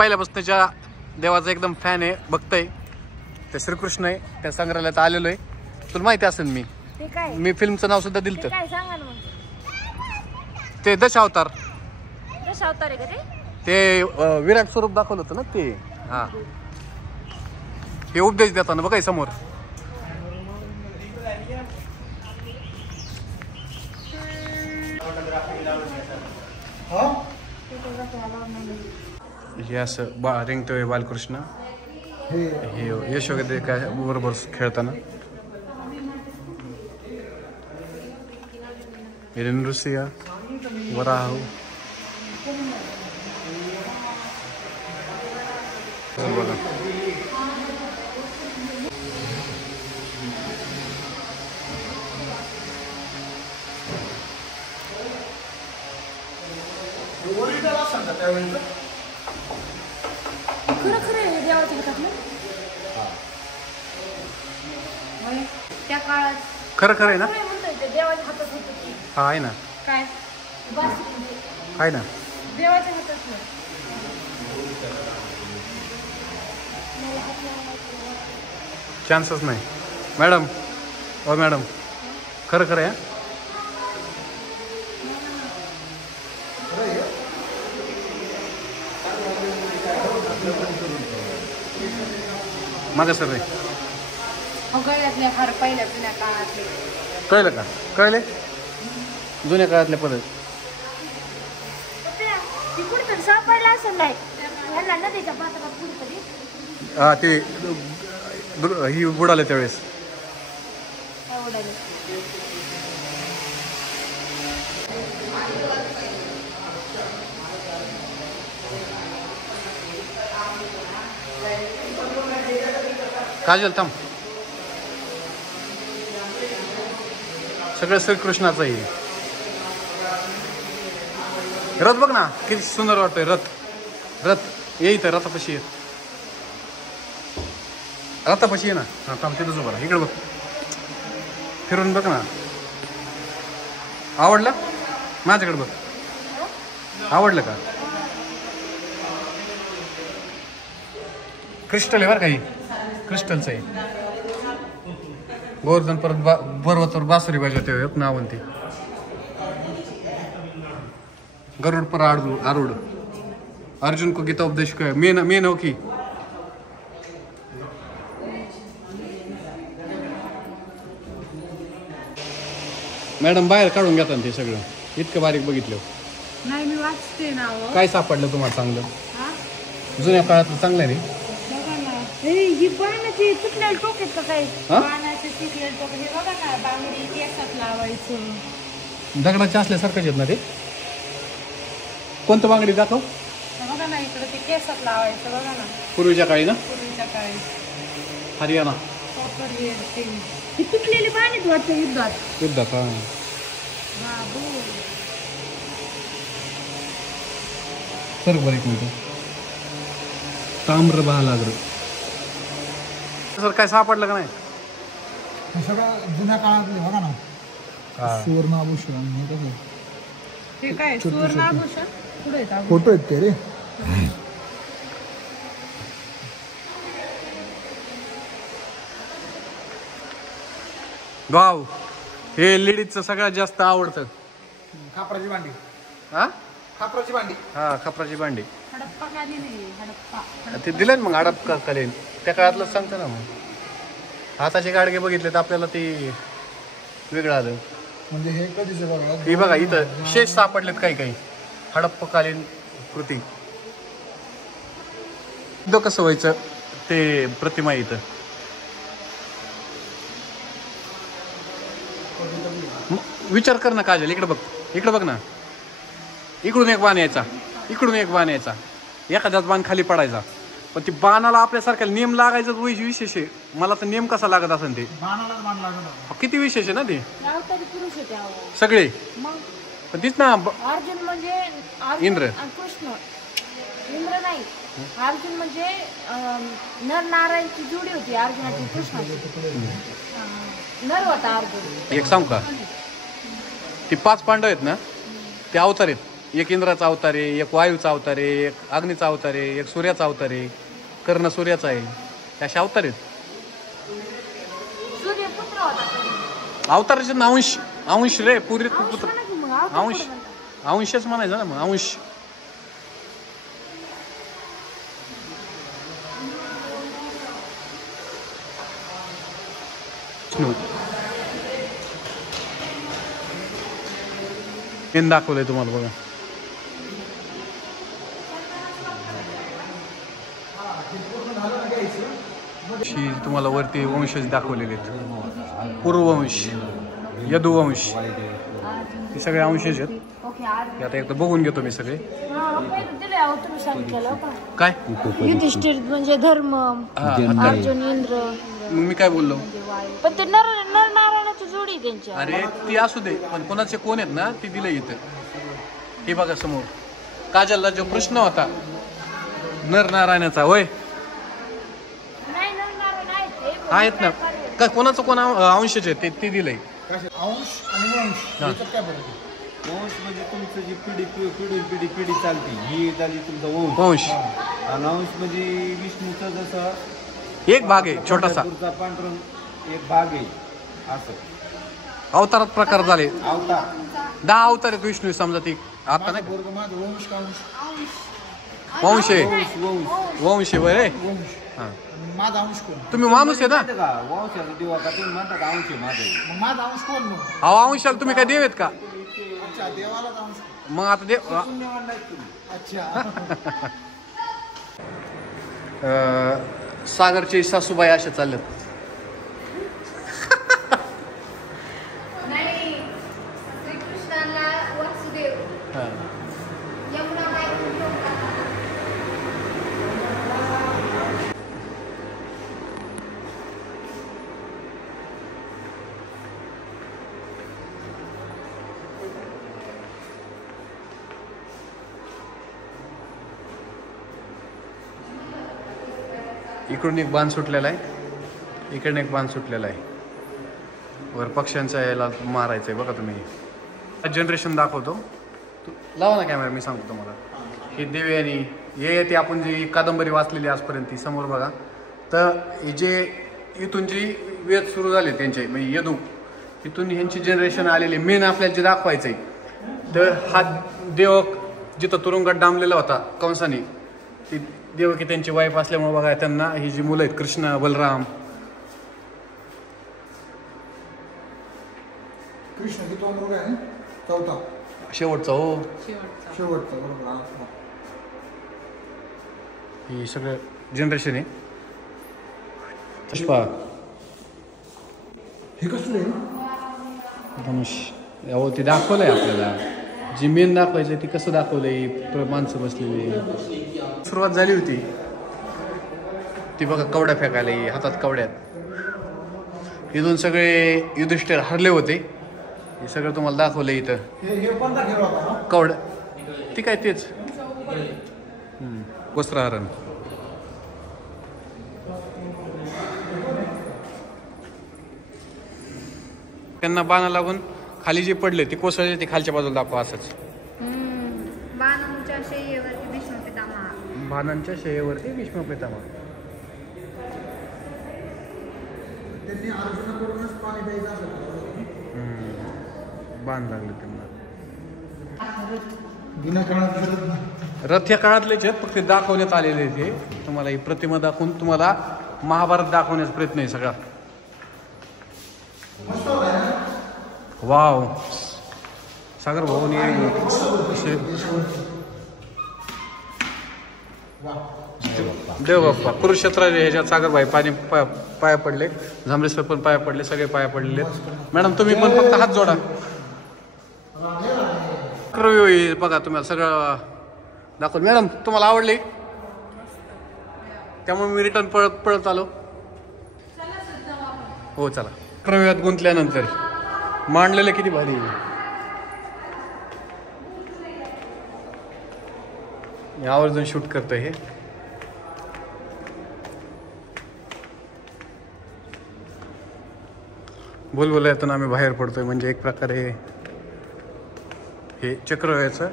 पहिल्यापासूनच्या देवाचा एकदम फॅन आहे, बघतोय. ते श्रीकृष्ण आहे, त्या संग्रहालयात आलेलो आहे. तुला माहिती असेल मी फिल्मचं नाव सुद्धा दिलं. ते दशावतार. दशावतार आहे का ते विराट स्वरूप दाखवलं होतं ना ते. हा, हे उपदेश देताना बघा समोर. हे असं रिंगतोय बालकृष्ण. हे यशोदे काय बरोबर खेळताना. नृसिंह वराह. बोला खरं खरं आहे देवाच्या हातात ना. त्या काळात खरं खरं आहे ना. म्हणतोय ते देवाच्या हातात होतं की हा आहे ना. काय आहे ना. देवाच्या हातात नाही. चान्सच नाही. मॅडम ओ मॅडम, खरं खरं आहे. मागा सर रे. गळ्यातल्या फार पहिल्या जुन्या काळातले. कळलं का? कळले जुन्या काळातल्या पद्धत. ती कुठेतरी सापडला असेल नाही ह्याला नदीच्या पात्रात कुठेतरी. हा ते ही बुडाले त्यावेळेस. काय उडाले. काजल थांब. सगळं श्रीकृष्णाचं आहे. रथ बघ ना किती सुंदर वाटतोय. रथ ये इथं रथापाशी ये. रथापाशी ये ना. हा थांब तिथंच उभा. इकडे बघ, फिरून बघ ना. आवडलं? माझ्याकडे बघ. आवडलं का? क्रिस्टल आहे बरं काही. क्रिस्टलचं आहे. गोवर्धन परत पर्वतावर बासुरी वाजवते नावंती. गरुड पर आरूढ. अर्जुन को गीता उपदेश मेन हो की. मॅडम बाहेर काढून घेतात ते सगळं. इतकं बारीक बघितलं नाही. मी वाचते ना. काय सापडलं तुम्हाला चांगलं? जुन्या काळातलं चांगलं आहे रे. ही बाणाची तुटलेलं टोक आहेत का काही. बाणाचे तुटलेलं टोक हे बघा ना. बांगडी केसात लावायचं. दगडाचे असल्यासारखंच आहेत ना ते. कोणतं बांगडी दाखव. बघा ना इकडे ते केसात लावायचं. बघा ना पूर्वीच्या काळी ना. पूर्वीच्या काळी हरियाणा. ही तुटलेली बाणीच वाटतं युद्धात. हा. बाबू सर बरं एक मिनिट. ताम्र बहालाग्र. सर काय सापडलं का नाही? सगळं जुन्या काळातले बघा ना. सुवर्ण आभूषण हे कसं. हे काय सुवर्ण आभूषण पुढे येतात. फोटो आहेत ते रे. वाव, हे लेडीजचं सगळ्यात जास्त आवडतं. खापराची भांडी. हा खापराची भांडी. हा खापराची भांडी. हडप्पा काली नाही. हडप्पा ते दिलं ना मग. हडप्पा कालीन त्या काळातलं सांगतं ना. मग हाताचे गाडगे बघितले तर आपल्याला ते वेगळं आलं. म्हणजे हे कधीच बघा. हे बघा इथं शेष सापडलेत काही हडप्पाकालीन कृती. इथं कसं व्हायचं ते प्रतिमा इथं. विचार कर ना काजल. इकडे बघ ना. इकडून एक बाण यायचा, इकडून एक बाण यायचा. एखाद्याच बाण खाली पडायचा. पण ती बाणाला आपल्यासारख्या नेम लागायचं विशेष आहे. मला तर नेम कसा लागत असेल ते. बाणालाच बाण लागत. किती विशेष आहे ना ते. पुरुष होते सगळे. मग पण तीच ना. अर्जुन म्हणजे इंद्र. कृष्ण. इंद्र नाही. अर्जुन म्हणजे नर नारायणची जोडी होती अर्जुनाची कृष्णाची. नर होता अर्जुन. एक सांग का, ती 5 पांडव आहेत ना, ते अवतार आहेत. एक इंद्राचा अवतार आहे, एक वायूचा अवतार आहे, एक अग्नीचा अवतार आहे, एक सूर्याचा अवतार आहे, कर्ण सूर्याचा आहे. असे अवतार आहेत. सूर्यपुत्र होता कधी. अवताराचे ना अंश अंश रे पुरी पुत्र म्हणा की मग अवतार अंश कुठं म्हणतात? अंशच म्हणायचं ना मग अंश. पेन दाखवलंय तुम्हाला बघा. तुम्हाला वरती वंशज दाखवलेले आहेत. पूर्ववंश, यदुवंश, हे सगळे अंशज आहेत. ओके आज हे आता एकदा बघून घेतो मी सगळे. पहिलं दिले अवतार सांगितलं का काय युधिष्ठिर म्हणजे धर्म, आता अर्जुन इंद्र. मग मी काय बोललो? पण ते नर नारायणाची जोडी आहे त्यांची. अरे ती असू दे, पण कोणाचे कोण आहेत ना ती दिलं इथं. हे बघा समोर काजलला जो प्रश्न होता नर नारायणाचा, होय नाही नर नारायण आहेत ते. आहेत ना. काय कोणाचं कोण अंशच आहे ते दिलंय. अंश आणि वंश याच्यात काय फरक आहे? वंश म्हणजे तुमचं जी पिढी चालते ही झाली तुमचा वंश. वंश आणि अंश म्हणजे विष्णूचा जसं एक भाग आहे छोटासा. पंढरपूरचा पांढरंग एक भाग आहे असं. अवतारात प्रकार झाले. अवतार 10 अवतार आहेत विष्णू समजा. ती आता माझा नाही पोरगं माझं वंश का अंश? वंश आहे. वंश वंश आहे बरे. वंश. हा आणि माझा अंश कोण? तुम्ही माणूस आहे ना. माहिती का वंशाचा दिवा का तुम्ही म्हणता का अंश आहे माझं. मग माझा अंश कोण मग? अहो अंशाला तुम्ही काय देव आहेत का? अच्छा देवालाच अंश कोण? मग आता देव पुण्यवान नाही तुम्ही. अच्छा. सागरची सासूबाई अशा चालल्यात. नाही श्रीकृष्णाला वासुदेव हा. यमुना बाई इकडून एक बाण सुटलेला आहे, इकडून एक बाण सुटलेला आहे. वर पक्ष्यांचा याला मारायचं आहे बघा तुम्ही. जनरेशन दाखवतो. लावा ना कॅमेरा, मी सांगतो तुम्हाला. ही देवयानी हे ते आपण जी कादंबरी वाचलेली आजपर्यंत ती समोर बघा. तर हे जे इथून जी वेद सुरू झाले त्यांचे म्हणजे यदू, इथून ह्यांची जनरेशन आलेली मेन आपल्याला जे दाखवायचं आहे. तर हा देव जिथं तुरुंगात डांबलेला होता कंसाने, ती देवकी त्यांची वाईफ असल्यामुळे बघा त्यांना ही जी मुलं आहेत कृष्ण बलराम. कृष्ण किती मुलगा आहे? चौथा शेवटचा हो. शेवटचा बरोबर. हा. ही सगळं जनरेशन आहे. पुष्पा हे कसं आहे? धनुष अहो ते दाखवलंय आपल्याला. जी मेन दाखवायचं ती कसं दाखवलंय. माणसं बसलेली. सुरुवात झाली होती ती बघा कवड्या फेकायला, हातात कवड्यात. इथून सगळे युधिष्ठिर हरले होते. हे सगळं तुम्हाला दाखवलं इथं. हे कोणता खेळ होता? कवड्या ती काय तेच वस्त्रहरण. त्यांना बाणा लागून खाली जे पडले ते कोसळले ते खालच्या बाजूला दाखवा असंच. बाणांच्या शय्येवरती भीष्म पितामहा. बाणांच्या शय्येवरती भीष्म पितामह. त्यांनी अर्जुनाकडूनच पाणी प्यायचं असं. बाण लागले त्यांना. जुन्या काळात रथ या काळातलेच आहेत, फक्त दाखवण्यात आलेले ते. तुम्हाला ही प्रतिमा दाखवून तुम्हाला महाभारत दाखवण्याचा प्रयत्न आहे सगळा. वाव सागर भाऊनी देव बाप्पा कुरुक्षेत्र ह्याच्यात सागरभाई पाया पडले. झांबरेश्वर पण पाया पडले. सगळे पाया पडले. मॅडम तुम्ही पण फक्त हात जोडा. बघा तुम्हाला सगळं दाखवलं. मॅडम तुम्हाला आवडली त्यामुळे मी रिटर्न पळत आलो. हो चला. प्रवेशात गुंतल्यानंतर मांडलेलं किती भारी. आवर्जून शूट करतोय हे. बोलबोलातून आम्ही बाहेर पडतोय म्हणजे एक प्रकारे हे चक्रव्यूहाचं